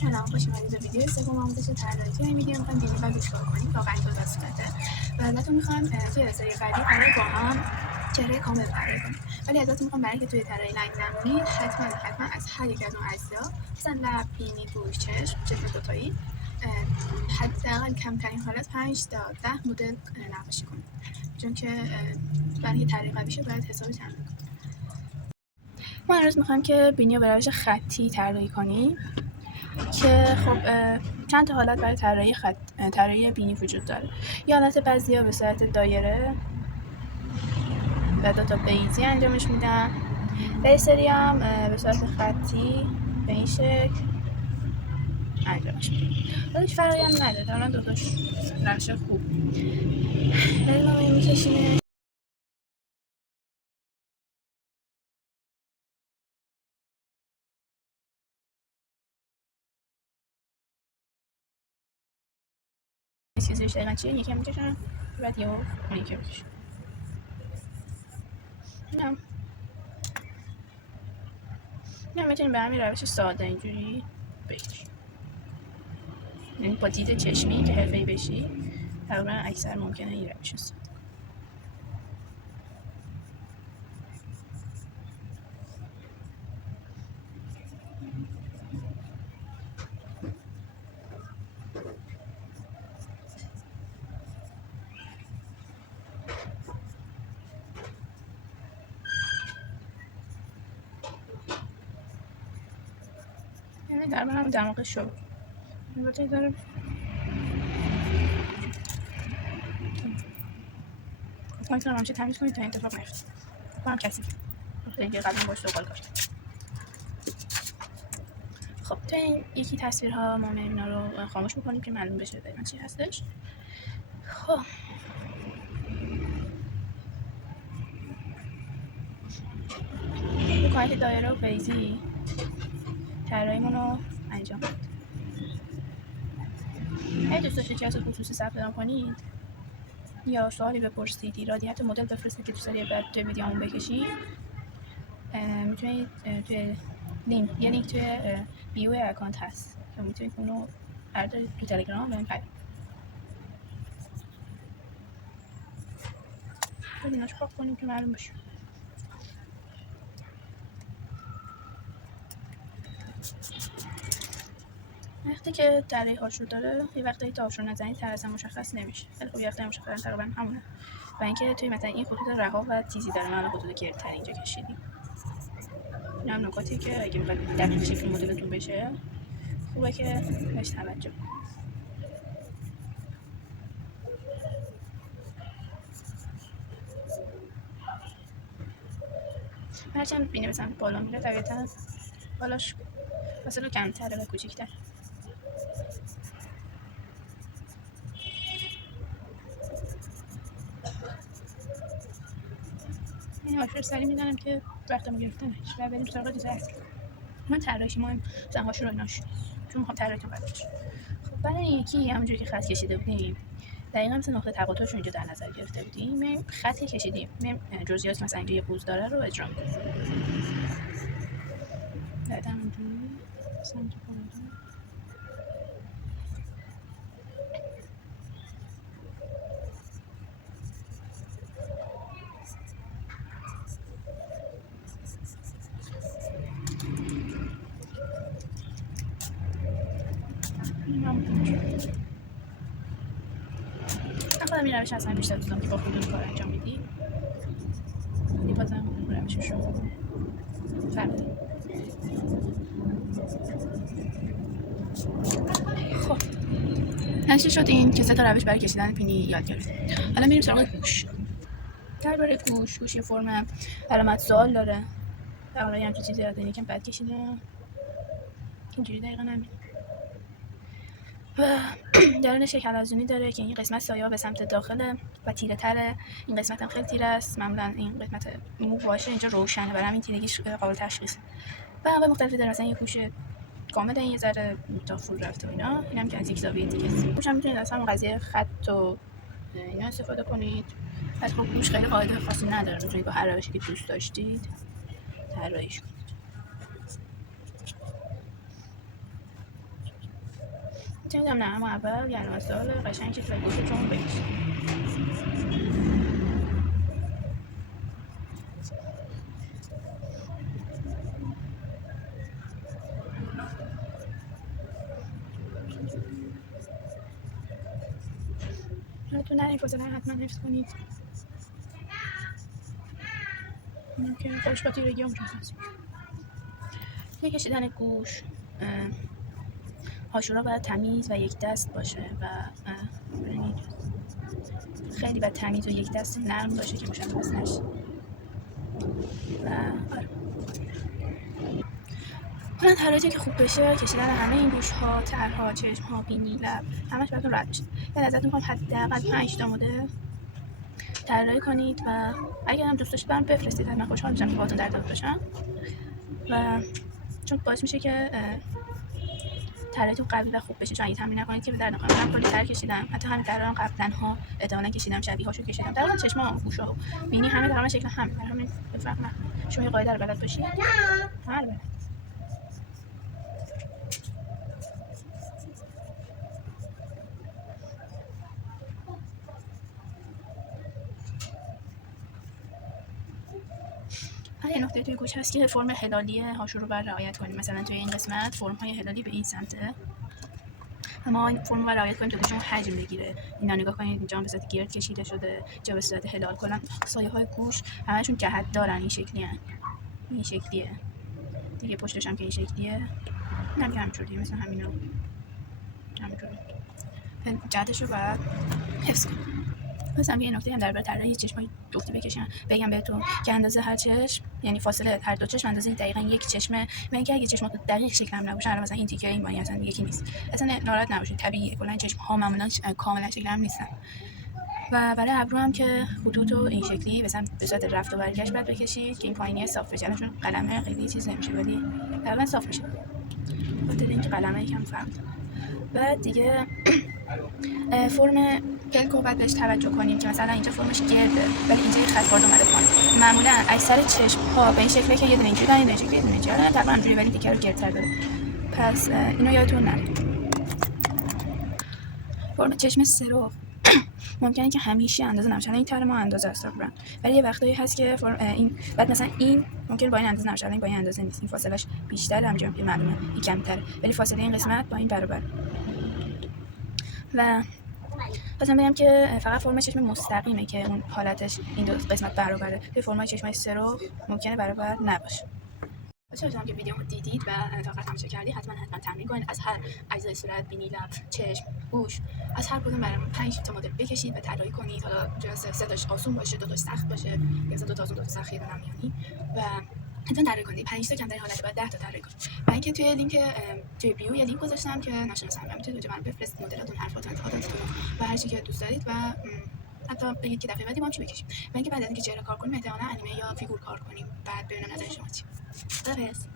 سلام، خوش اومدید به ویدیو سوم آموزش طراحی. توی این ویدیو می‌خوایم ببینیم باید چیکار کنیم تا قطع صورته و ازتون می‌خوام توی سری بعدی قرار با هم چهره کامل طراحی کنیم. ولی ازتون می‌خوام برای اینکه توی طراحی لنگ نمونید حتما از هر یک از اون اجزا مثلا لب، بینی، گوش، چشم دوتایی حداقل کمترین حالت 5 تا 10 مدل نقاشی کنید، چون که برای اینکه طراحی قوی شه باید حساب چند کنیم. ما امروز می‌خوایم که بینی رو به روش خطی طراحی کنیم که خب چند تا حالت برای طراحی بینی وجود داره. یه حالت بعضی‌ها به صورت دایره و دو تا بیضی انجامش میدن و یه سری هم به صورت خطی به این شکل انجامش میدن. هیچ فرقی هم نداره، الان دو تاش روش خوب. ولی ما میکشیم چیزش دقیقا چیه، یکی هم میکشم بعد یهو اون یکی میکشم. نه میتونیم به همین روش ساده اینجوری بکشیم، یعنی با دید چشمی که حرفه‌ای بشی تقریبا اکثر ممکنه این روش ساده. یعنی در هم دماغ شد البته داره پوینت رو همچه تمیز کنید تا اتفاق نیفته. کنم کسی خیلی قبلا باش سوال کردم. خب تا این یکی تصویرها ما اینا رو خاموش میکنیم که معلوم بشه دقیقا چی هستش. خب به کمک دایره و بیضی طراحیمون رو انجام بدیم. اگه دوست داشتید چیزی خصوصی ثبت نام کنید یا سوالی بپرسید، ایرادی حتی مدل بفرستید که دوست دارید بعد توی ویدیومون بکشید، میتونید توی یه لینک توی بیو اکانت هست که میتونید اونو بردارید تو تلگرام بهم پیام بدید. ایناش پاک کنیم که معلوم بشه. وقتی که طراحی هاشو داره یه وقتی تا آبشور نزنید طرح اصلا مشخص نمیشه، ولی خب یه وقتی مشخصا تقریبا همونه. و اینکه توی مثلا این خطوط رها و تیزی داره، ما الان خطوط گردتر اینجا کشیدیم. این هم نکاتی که اگه میخواید دقیق شکل مدلتون بشه خوبه که بهش توجه کنید. هرچند بینی مثلا بالا میره طبیعتا بالاش مثلا کمتره و کوچیک‌تر. این هاشو سری میدنم که وقتمو گرفتنش و بریم سراغ چیز اصلی. من طراحیش مهم مثلا هاشو رو ایناش چون میخوام طراحیتون بد بشه. خب برای این یکی همونجوری که خط کشیده بودیم دقیقا مثل نقطه تقاطعش رو اینجا در نظر گرفته بودیم، میم خطی کشیدیم، میم جزئیاتی مثلا اینجا یه قوز داره رو اجرا می‌کنیم. بعد همینجوری مثلا اینجا من خودم این روش اصلا بیشتر دوست دارم که با خودتون کار انجام میدی. این بازم روششون فرق داره. خب نتیجه شد این که 3 تا روش برای کشیدن پینی یاد گرفتیم. حالا میریم سراغ گوش. درباره گوش یه فرم علامت سوال داره. درباره همچین چیزی یاد یکم بد کشیدم. اینجوری دقیقا همین. و درونش یک حلزونی داره که این قسمت سایه‌ها به سمت داخله و تیره تره. این قسمت هم خیلی تیره است. معمولا این قسمت مو باشه اینجا روشنه، برای همین تیرگیش قابل تشخیصه. و انواع مختلفی داره، مثلا یه گوش کامل این یه ذره تا فول رفته و اینا. اینم که از یک زاویه دیگه است. گوش هم میتونید از همون قضیه خط و اینا استفاده کنید. از خب گوش خیلی قاعده خاصی نداره، میتونید با هر روشی که دوست داشتید طراحیش کنید. میتونید هم نرم اول یعنی مسائل قشنگ چیز و گوشتون بکشید. یادتون نره این فاصله رو حتما حفظ کنید که خودش با تیرگی هم مشخص. توی کشیدن گوش هاشورا باید تمیز و یک دست باشه و خیلی باید تمیز و یک دست نرم باشه که مشخص نشه. و آره حالا طراحی که خوب بشه کشیدن همه این گوش ها، ترها، چشم ها، بینی، لب همش براتون راحت بشه. یعنی ازتون میخوام حداقل 5 تا مدل طراحی کنید و اگر هم دوست داشتید برام بفرستید، حتما خوشحال میشم که باهاتون در ارتباط باشم و چون باعث میشه که طراحیتون قوی و خوب بشه. چون اگه تمرین نکنید که به درد نخوره. من کلی طرح کشیدم، حتی همین طرحا قبلا احتمالاً کشیدم، شبیه‌هاشو کشیدم. تقریبا چشما و گوشا و بینی همه تقریبا شکل هم، برای همین بفرق نکنید. شما یه قاعده رو بلد باشید. بله. یه نکته توی گوش هست که فرم هلالی هاشو رو باید رعایت کنیم. مثلا توی این قسمت فرم‌های هلالی به این سمته، اما این فرم رو رعایت کنیم تا گوشمون حجم بگیره. اینا نگاه کنید، اینجا به صورت گرد کشیده شده، جا به صورت هلال. کلا سایه‌های گوش همشون جهت دارن، این شکلیه. این شکلیه دیگه، پشتش هم که این شکلیه، اینم که همینجوریه، مثل همینو همینجوری. جهتش رو باید حفظ کنیم. مثلا یه نکته هم درباره طراحی چشمای جفتی بکشم بگم بهتون که اندازه هر چشم، یعنی فاصله هر دو چشم اندازه دقیقاً یک چشمه. و اینکه اگه چشمات دقیق شکل هم نباشه، مثلا این تیکه این مایه اصلا یکی نیست، اصلا ناراحت نباشید، طبیعیه. کلا چشم ها معمولا کاملا شکل هم نیستن. و برای ابرو هم که خطوط رو این شکلی به صورت رفت و برگشت باید بکشید که این پایینی صاف بشه، چون قلمه خیلی چیز نمیشه ولی تقریبا صاف میشه. خاطر اینکه قلمه یکم فرق داره. بعد دیگه فرم پلک رو باید بهش توجه کنیم که مثلا اینجا فرمش گرده ولی اینجا یه خط وارد اومده پایین. معمولا اکثر چشم ها به این شکله که یه دونه اینجوری دارن، یه دونه اینجوری، یه دونه اینجوری، تقریبا اینجوری ولی دیگه رو گردتر داره. پس اینو یادتون نره. فرم چشم سرخ ممکنه که همیشه اندازه نباشه. این طرح ما اندازه است تقریبا، ولی یه وقتایی هست که این بعد مثلا این ممکنه با این اندازه نباشه، این با این اندازه نیست، این فاصلهش بیشتر همینجا که معلومه این کمتره، ولی فاصله این قسمت با این برابر. و مثلا بگم که فقط فرم چشم مستقیمه که اون حالتش این دو قسمت برابره. توی فرمای چشمای سرخ ممکنه برابر نباشه. امیدوارم که ویدیومو دیدید و تا تماشا کردید. حتما تمرین کنید، از هر اجزای صورت، بینی، لب، چشم، گوش، از هر کدوم برام 5 تا مدل بکشید و طراحی کنید. حالا جلسه 3 تاش آسون باشه، 2 تاش سخت باشه، یا 2 تا آسون 2 تا سخت نمیانی و حتما طراحی کنید. 5 تا کمترین حالت بعد 10 تا طراحی کنید. و اینکه توی لینک توی بیو یه لینک گذاشتم که نشناسم، میتونید اونجا من بفرستید مدلاتون، حرفاتون، انتقاداتتون و هر چی که دوست دارید و حتی بگید که دفعه بعدی ما چی بکشیم. و اینکه بعد از اینکه چهره کار کنیم احتمالاً انیمه یا فیگور کار کنیم. بعد ببینم نظر شما چیه. خداحافظ.